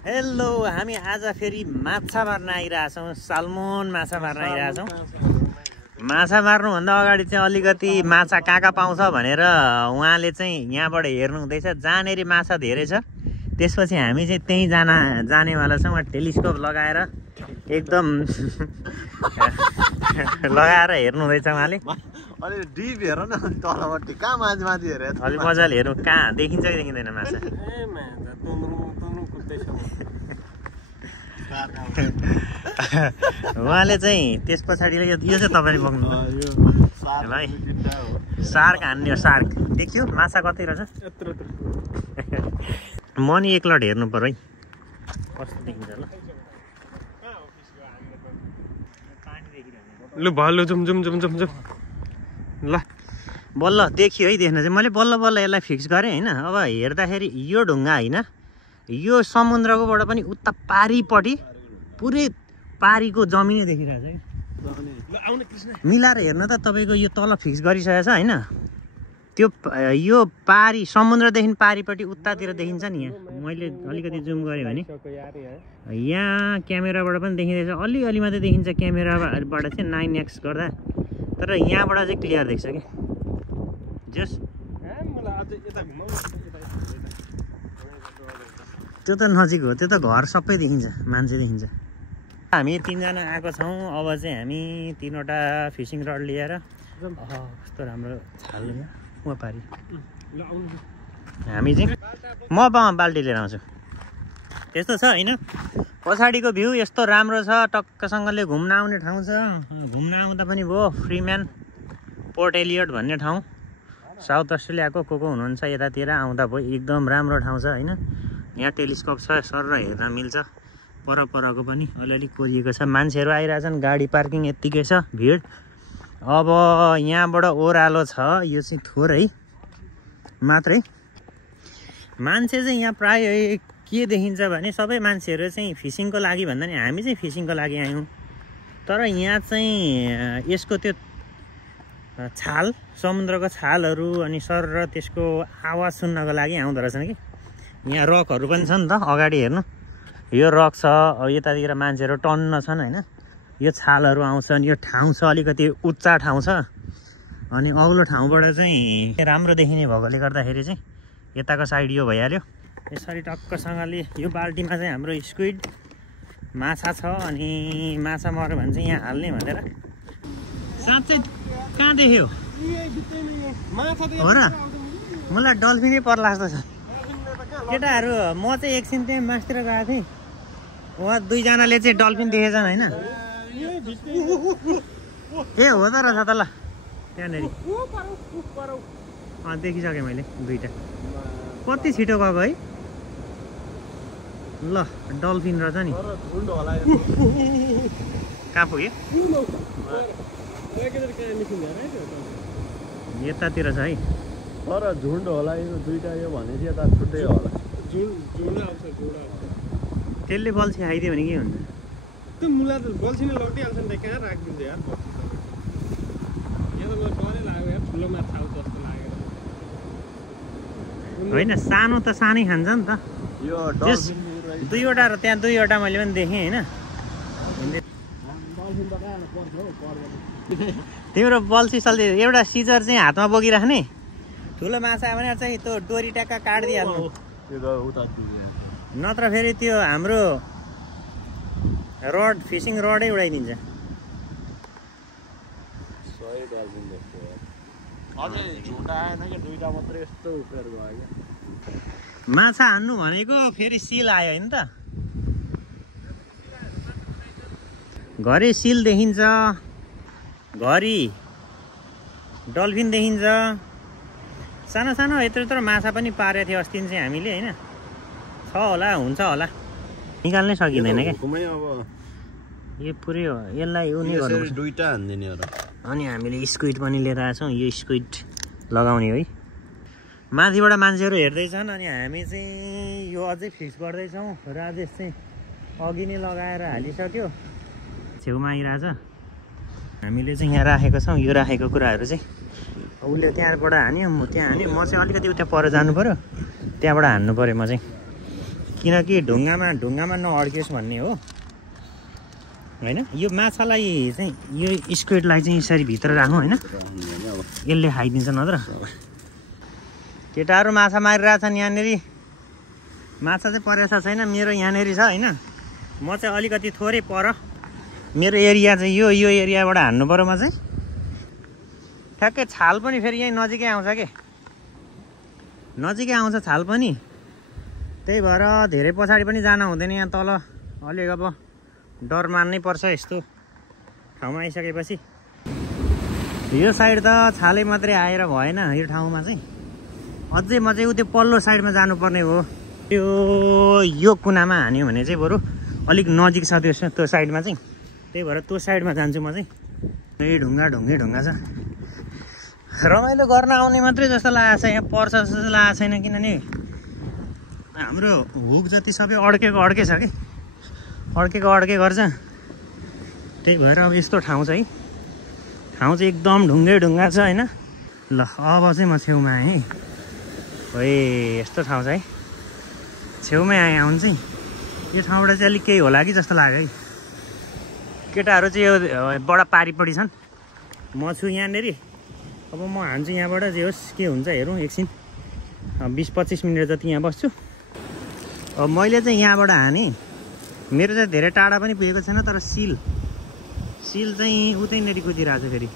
Hello, हामी आज फेरि माछा मार्न आइरहेछौँ। साल्मोन माछा मार्न आइरहेछौँ। माछा मार्नुभन्दा अगाडि चाहिँ अलिकति माछा कहाँ पाउँछ भनेर उहाँले चाहिँ यहाँबाट हेर्नु हुँदैछ। जहाँनेरि माछा धेरै छ त्यसपछि हामी चाहिँ त्यहीँ जानेवाला छौँ। टेलिस्कोप लगाएर एकदम लगाएर हेर्नु हुँदैछ उहाँले। अलि डिप हेर न, तलबाट कहाँ माथि हेर, अलि मजाले हेर्नु कहाँ देखिन्छ कि देखिँदैन माछा। उहाँले चाहिँ त्यस पछाडि यो चाहिँ तपाईँले बोक्नु है। सार्क हान्ने हो, सार्क देखियो माछा कति रहेछ। म नि एकलट हेर्नु पर्यो है कस्तो देखिन्छ। ल भालु zoom zoom zoom zoom zoom ल बल्ल देखियो है। देख्न चाहिँ मैले बल्ल बल्ल यसलाई फिक्स गरेँ होइन। अब हेर्दाखेरि यो ढुङ्गा होइन, यो समुद्रकोबाट पनि उता पारिपट्टि पुरै पारीको जमिनै देखिरहेछ क्या। मिलाएर हेर्नु त तपाईँको यो तल फिक्स गरिसकेछ होइन। त्यो यो पारी समुद्रदेखि पारिपट्टि उतातिर देखिन्छ नि। यहाँ मैले अलिकति जुम गरेँ भने यहाँ क्यामेराबाट पनि देखिँदैछ। अलिअलि मात्रै देखिन्छ क्यामेराबाट चाहिँ 9x गर्दा, तर यहाँबाट चाहिँ क्लियर देख्छ कि। जस त्यो त नजिक हो, त्यो त घर सबै देखिन्छ, मान्छे देखिन्छ। हामी 3 जना आएको छौँ। अब चाहिँ हामी 3वटा फिसिङ रड लिएर कस्तो राम्रो छाल्नु म पारी हामी चाहिँ म बाल्टी लिएर आउँछु। यस्तो छ होइन, पछाडिको भ्यू यस्तो राम्रो छ। टक्कसँगले घुम्न आउने ठाउँ छ। घुम्न आउँदा पनि भयो। फ्रीम्यान पोर्ट एलियट भन्ने ठाउँ, साउथ अस्ट्रेलियाको को हुनुहुन्छ यतातिर आउँदा भयो। एकदम राम्रो ठाउँ छ होइन। यहाँ टेलिस्कोप छ, सर र हेर्न मिल्छ। परको पनि अलिअलि कोरिएको छ। मान्छेहरू आइरहेछन्, गाडी पार्किङ यत्तिकै छ, भिड। अब यहाँबाट ओह्रालो छ, यो चाहिँ थोरै मात्रै मान्छे चाहिँ यहाँ प्राय के देखिन्छ भने सबै मान्छेहरू चाहिँ फिसिङको लागि भन्दा नि हामी चाहिँ फिसिङको लागि आयौँ। तर यहाँ चाहिँ यसको त्यो छाल, समुद्रको छालहरू अनि सर र त्यसको आवाज सुन्नको लागि आउँदो रहेछन् कि। यहाँ रकहरू पनि छ नि त अगाडि हेर्नु, यो रक छ। यतातिर मान्छेहरू टन्न छन् होइन। यो छालहरू आउँछन्। यो ठाउँ छ अलिकति उच्चा ठाउँ छ। अनि अग्लो ठाउँबाट चाहिँ राम्रो देखिने भएकोले गर्दाखेरि चाहिँ यताको साइड यो भइहाल्यो। यसरी टक्कसँगले यो बाल्टीमा चाहिँ हाम्रो स्क्विड माछा छ। अनि माछा मऱ्यो भने चाहिँ यहाँ हाल्ने भनेर। साँच्चै कहाँ देख्यो हो र? मलाई डल्फिनै पर्ला जस्तो छ। केटाहरू म चाहिँ एकछिन त्यहाँ मासतिर गएको थिएँ, उहाँ 2 जनाले चाहिँ डल्फिन देखेछन् होइन। ए हो त रहेछ त। ल त्यहाँनिर देखिसकेँ मैले 2टा। कति छिटो गएको है। ल डल्फिन रहेछ नि। कहाँ पुग्यो? यतातिर छ है। तर झुन्ड होला यो 2टा। यो भनेपछि यता छुट्टै होला। त्यसले बल्छी खाइदियो भने के हुन्छ? त्यो मुला त बल्छी नै लगिहाल्छ नि त, कहाँ राखिदिन्छ यार। यहाँ त मलाई डरै लाग्यो यार, ठुलो माछा आउँछ जस्तो लाग्यो होइन। सानो त सानै खान्छ नि त। यो 2वटा र त्यहाँ 2वटा मैले पनि देखेँ होइन। तिम्रो बल्छी सल्छी एउटा सिजर चाहिँ हातमा बोकिराख्ने। ठुलो माछा आयो भने चाहिँ त्यो डोरी ट्याक्का काटिदिइहाल्नु, नत्र फेरि त्यो हाम्रो रड फिसिङ रडै उडाइदिन्छ। माछा हान्नु भनेको फेरि सिल आयो होइन त। घरि सिल देखिन्छ, घरि डल्फिन देखिन्छ। सानो सानो यत्रो माछा पनि पारेको थियो अस्ति चाहिँ हामीले होइन। छ होला, हुन्छ होला, निकाल्नै सकिँदैन क्या। यो पुरै हो, यसलाई उ नि गर्नु 2टा हान्दिने हो र। अनि हामीले स्क्विड पनि लिएर आएछौँ। यो स्क्विड लगाउने है। माथिबाट मान्छेहरू हेर्दैछन् अनि हामी चाहिँ यो अझै फिक्स गर्दैछौँ। राजेश चाहिँ अघि नै लगाएर हालिसक्यो, छेउमा आइरहेछ। हामीले चाहिँ यहाँ राखेको छौँ। यो राखेको कुराहरू चाहिँ उसले त्यहाँबाट हान्यो, म त्यहाँ हान्यो। म चाहिँ अलिकति उता पर जानु पऱ्यो, त्यहाँबाट हान्नु पऱ्यो म चाहिँ। किनकि ढुङ्गामा नअड्कियोस् भन्ने हो होइन। यो माछालाई चाहिँ यो स्क्विडलाई चाहिँ यसरी भित्र राखौँ होइन, यसले खाइदिन्छ नत्र। केटाहरू माछा मारिरहेछन् यहाँनिर। माछा चाहिँ परेछ छैन, मेरो यहाँनिर छ होइन। म चाहिँ अलिकति थोरै पर, मेरो एरिया चाहिँ यो एरियाबाट हान्नु पऱ्यो म चाहिँ। ठ्याक्कै छाल पनि फेरि यहीँ नजिकै आउँछ के, नजिकै आउँछ छाल पनि। त्यही भएर धेरै पछाडि पनि जान हुँदैन यहाँ तल। अलिक अब डर मान्नै पर्छ यस्तो ठाउँमा आइसकेपछि। यो साइड त छालै मात्रै आएर भएन यो ठाउँमा चाहिँ। अझै म चाहिँ त्यो पल्लो साइडमा जानुपर्ने हो। यो कुनामा हान्यो भने चाहिँ बरु अलिक नजिक छ त्यो साइडमा चाहिँ। त्यही भएर त्यो साइडमा जान्छु म चाहिँ। यही ढुङ्गा छ। रमाइलो गर्न आउने मात्रै जस्तो लागेको छ, यहाँ पर्छ जस्तो लागेको छैन। किनभने हाम्रो हुक जति सबै अड्के छ कि, अड्के गर्छ। त्यही भएर अब यस्तो ठाउँ छ है। ठाउँ चाहिँ एकदम ढुङ्गा छ होइन। ल अब चाहिँ म छेउमा आएँ है। यस्तो ठाउँ छ है, छेउमै आएँ आउनु चाहिँ। यो ठाउँबाट चाहिँ अलिक केही होला कि जस्तो लाग्यो है। केटाहरू चाहिँ यो बडा पारिपट्टि छन्, म छु यहाँनिर। अब म हान्छु यहाँबाट, जे होस् के हुन्छ हेरौँ एकछिन। 20-25 मिनट जति यहाँ बस्छु। अब मैले चाहिँ यहाँबाट हानेँ। मेरो चाहिँ धेरै टाढा पनि पुगेको छैन, तर सिल चाहिँ उतैनिर कुदिरहेको छ। फेरि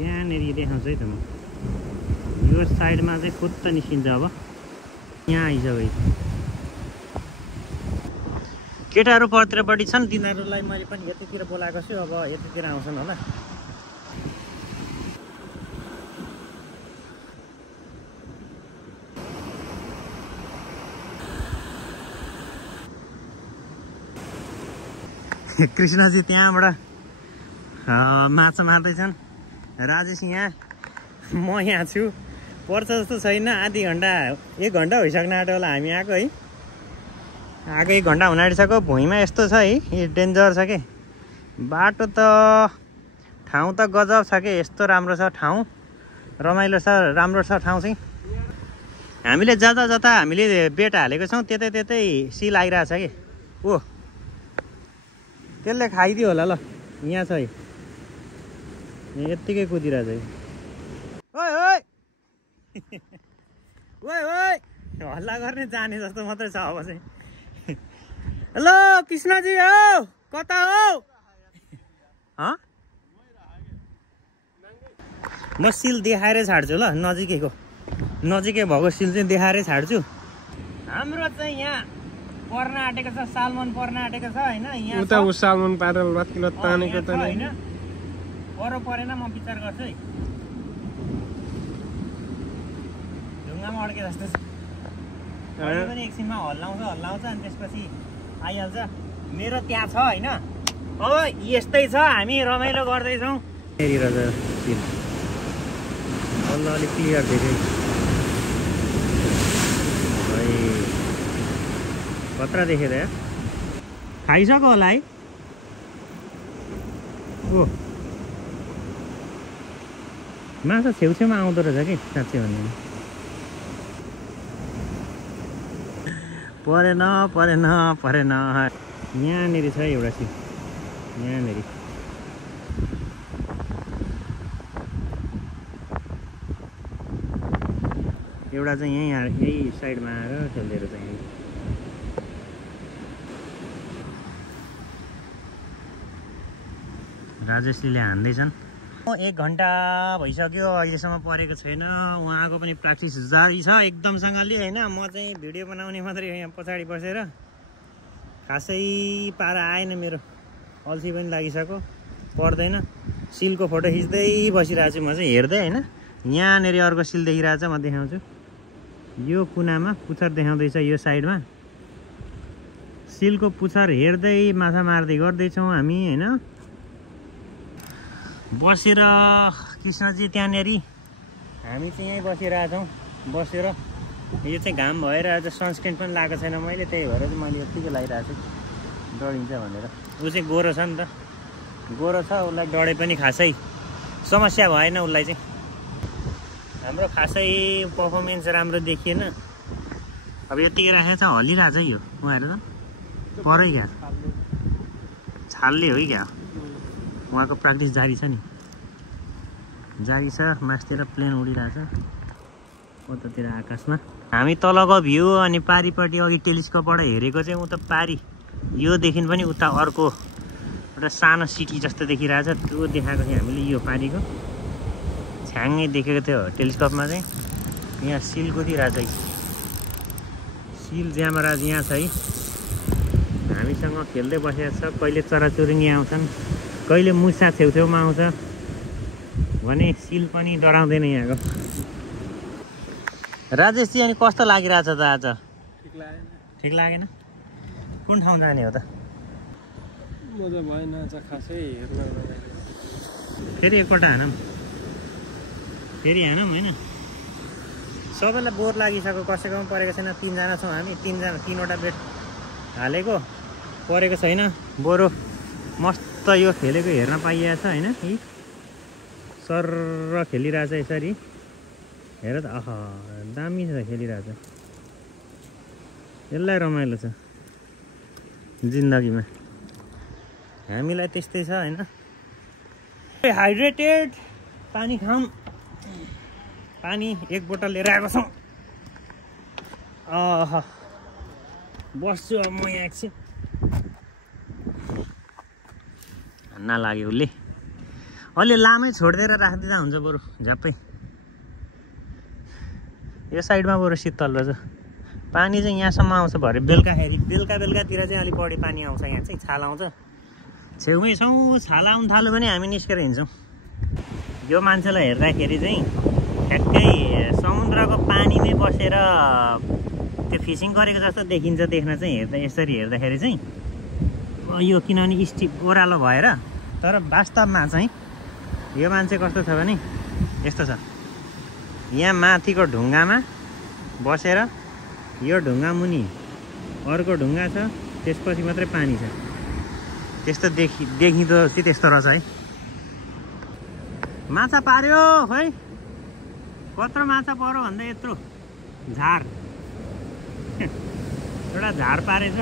त्यहाँनिर देखाउँछु है त म। यो साइडमा चाहिँ फुत्त निस्किन्छ। अब यहाँ आइसक्यो। केटाहरू परतिरपट्टि छन्, तिनीहरूलाई मैले पनि यतातिर बोलाएको छु। अब यतातिर आउँछन् होला। कृष्णजी त्यहाँबाट माछा मार्दैछन्। राजेश यहाँ, म यहाँ छु। पर्छ जस्तो छैन। आधी घन्टा 1 घन्टा भइसक्न आँट्यो होला हामी आएको है। आएको 1 घन्टा हुन आँटिसक्यो। भुइँमा यस्तो छ है, यो डेन्जर छ कि। बाटो त ठाउँ त गजब छ कि। यस्तो राम्रो छ ठाउँ, रमाइलो छ, राम्रो छ ठाउँ चाहिँ। हामीले जता हामीले बेट हालेको छौँ त्यतै सिल आइरहेछ कि। ओ त्यसले खाइदियो होला। ल यहाँ छ है, यत्तिकै कुदिरहेछ है। ओइ ओइ ओइ ओइ हल्ला गर्ने जाने जस्तो मात्रै छ अब चाहिँ। हेलो कृष्णजी हो, कता हो? म सिल देखाएरै छाड्छु ल। नजिकै भएको सिल चाहिँ देखाएरै छाड्छु। हाम्रो चाहिँ यहाँ पर्न आँटेको छ, सालमन पर्न आँटेको छ होइन। यहाँ उता उ सालमन पारेर लत्किलो तानेको त होइन। परो परेन म विचार गर्छु है। ढुङ्गामा अड्के जस्तो छ। पनि एकछिनमा हल्लाउँछ अनि त्यसपछि आइहाल्छ। मेरो त्यहाँ छ होइन। अब यस्तै छ, हामी रमाइलो गर्दैछौँ। अलिक क्लियर देखेँ। कत्रा देखेँ त यार। खाइसक्यो होला है। ओ माछा छेउछेउमा आउँदो रहेछ कि साँच्चै भन्ने। परेन। यहाँनिर छ एउटा सिल, यहाँनिर। एउटा चाहिँ यही साइडमा आएर खेल्दै रहेछ। यहीँ राजेशले हान्दैछन्। 1 घन्टा भइसक्यो, अहिलेसम्म परेको छैन। उहाँको पनि प्र्याक्टिस जारी छ एकदमसँगले होइन। म चाहिँ भिडियो बनाउने मात्रै यहाँ पछाडि बसेर। खासै पारा आएन मेरो, अल्छी पनि लागिसक्यो, पर्दैन। सिलको फोटो खिच्दै बसिरहेको छु म चाहिँ, हेर्दै होइन। यहाँनिर अर्को सिल देखिरहेको छ, म देखाउँछु। यो कुनामा पुच्छर देखाउँदैछ, यो साइडमा सिलको पुच्छर हेर्दै माछा मार्दै गर्दैछौँ हामी होइन। बसेर कृष्णजी त्यहाँनिर, हामी चाहिँ यहीँ बसिरहेछौँ। बसेर यो चाहिँ घाम भएर आज सनस्क्रिन पनि लगाएको छैन मैले, त्यही भएर चाहिँ मैले यत्तिकै लगाइरहेको छु, डढिन्छ भनेर। ऊ चाहिँ गोरो छ नि त, गोरो छ, उसलाई डढे पनि खासै समस्या भएन उसलाई चाहिँ। हाम्रो खासै पर्फर्मेन्स राम्रो देखिएन। अब यतिकै राखेको छ हल्लिरहेछ है यो उहाँहरू त परै क्या छालले हो क्या उहाँको प्र्याक्टिस जारी छ नि जारी छ मासतिर प्लेन उडिरहेछ कतातिर आकाशमा हामी तलको भ्यू अनि पारिपट्टि अघि टेलिस्कोपबाट हेरेको चाहिँ उता पारि योदेखि पनि उता अर्को एउटा सानो सिटी जस्तो देखिरहेछ त्यो देखाएको थियो हामीले यो पारिको छ्याङ्गै देखेको थियो टेलिस्कोपमा चाहिँ यहाँ सिल कुदिरहेछ है सिल ज्यामराज यहाँ छ है हामीसँग खेल्दै बसेको छ कहिले चराचुरुङ्गी आउँछन् कहिले मुसा छेउछेउमा आउँछ भने सिल पनि डराउँदैन यहाँको राजेशजी अनि कस्तो लागिरहेछ त आज ठिक लागेन कुन ठाउँ जाने हो त मजा भएन खासै हेर्न फेरि एकपल्ट हानौँ फेरि हानौँ होइन सबैलाई बोर लागिसक्यो कसैकोमा परेको छैन 3 जना छौँ हामी 3वटा बेड हालेको परेको छैन बरु मस्त यो खेलेको हेर्न पाइएको छ होइन यी सर खेलिरहेछ यसरी हेर त आहा दामी छ खेलिरहेछ यसलाई रमाइलो छ जिन्दगीमा हामीलाई त्यस्तै छ होइन हाइड्रेटेड पानी खाऊँ पानी 1 बोतल लिएर आएको छौँ बस्छु अब म यहाँ एकछिन नलाग्यो उसले अलि लामै छोडिदिएर राखिदिँदा हुन्छ बरु झ्याप्पै यो साइडमा बरु शीतल रहेछ पानी चाहिँ यहाँसम्म आउँछ भरे बेलुकाखेरि बेलुकातिर चाहिँ अलिक बढी पानी आउँछ यहाँ चाहिँ छाल आउँछ छेउमै छौँ छाल आउनु थाल्यो भने हामी निस्केर हिँड्छौँ यो मान्छेलाई हेर्दाखेरि चाहिँ ठ्याक्कै समुद्रको पानीमै बसेर त्यो फिसिङ गरेको जस्तो देखिन्छ देख्न चाहिँ यसरी हेर्दाखेरि चाहिँ यो किनभने स्टिप ओह्रालो भएर तर वास्तवमा चाहिँ यो मान्छे कस्तो छ भने यस्तो छ यहाँ माथिको ढुङ्गामा बसेर यो ढुङ्गा मुनि अर्को ढुङ्गा छ त्यसपछि मात्रै पानी छ त्यस्तो देखिँदो चाहिँ त्यस्तो रहेछ है माछा पार्यो है कत्रो माछा पर्यो भन्दा यत्रो झार एउटा झार पारेछ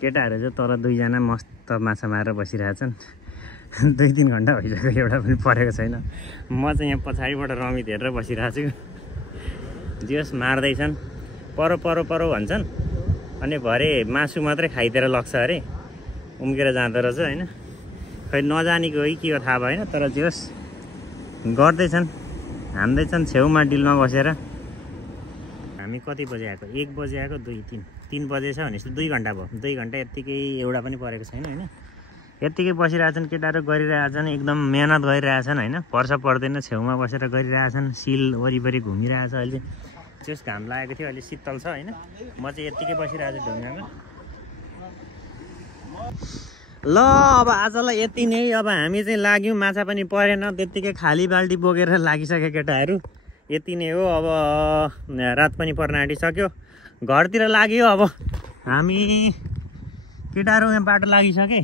केटाहरू चाहिँ तल 2 जना मस्त माछा मारेर बसिरहेछन् 2-3 घन्टा भइसक्यो एउटा पनि परेको छैन म चाहिँ यहाँ पछाडिबाट रमित हेरेर बसिरहेको छु जस मार्दैछन् पर भन्छन् अनि भरे मासु मात्रै खाइदिएर लग्छ अरे उम्केर जाँदो रहेछ होइन खै नजानेको है के हो थाहा भएन तर जस गर्दैछन् हान्दैछन् छेउमा डिलमा बसेर हामी कति बजे आएको 1 बजे आएको 2-3 बजे छ भनेपछि 2 घन्टा भयो 2 घन्टा यत्तिकै एउटा पनि परेको छैन होइन यत्तिकै बसिरहेछन् केटाहरू गरिरहेछन् एकदम मेहनत गरिरहेछन् होइन पर्छ पर्दैन छेउमा बसेर गरिरहेछन् सिल वरिपरि घुमिरहेछ अहिले जस घाम लागेको थियो अहिले शीतल छ होइन म चाहिँ यत्तिकै बसिरहेको छु ढुङ्गामा ल अब आजलाई यति नै अब हामी चाहिँ लाग्यौँ माछा पनि परेन त्यत्तिकै खाली बाल्टी बोकेर लागिसक्यो केटाहरू यति नै हो अब रात पनि पर्न आँटिसक्यो घरतिर लाग्यो अब हामी केटाहरू यहाँ बाटो लागिसके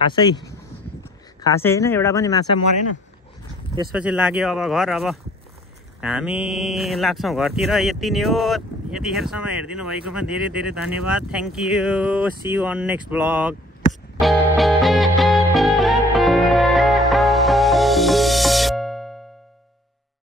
खासै होइन एउटा पनि माछा मरेन त्यसपछि लाग्यो अब घर अब हामी लाग्छौँ घरतिर यति नै हो यतिखेरसम्म हेरिदिनु भएकोमा धेरै धेरै धन्यवाद thank you see you on next blog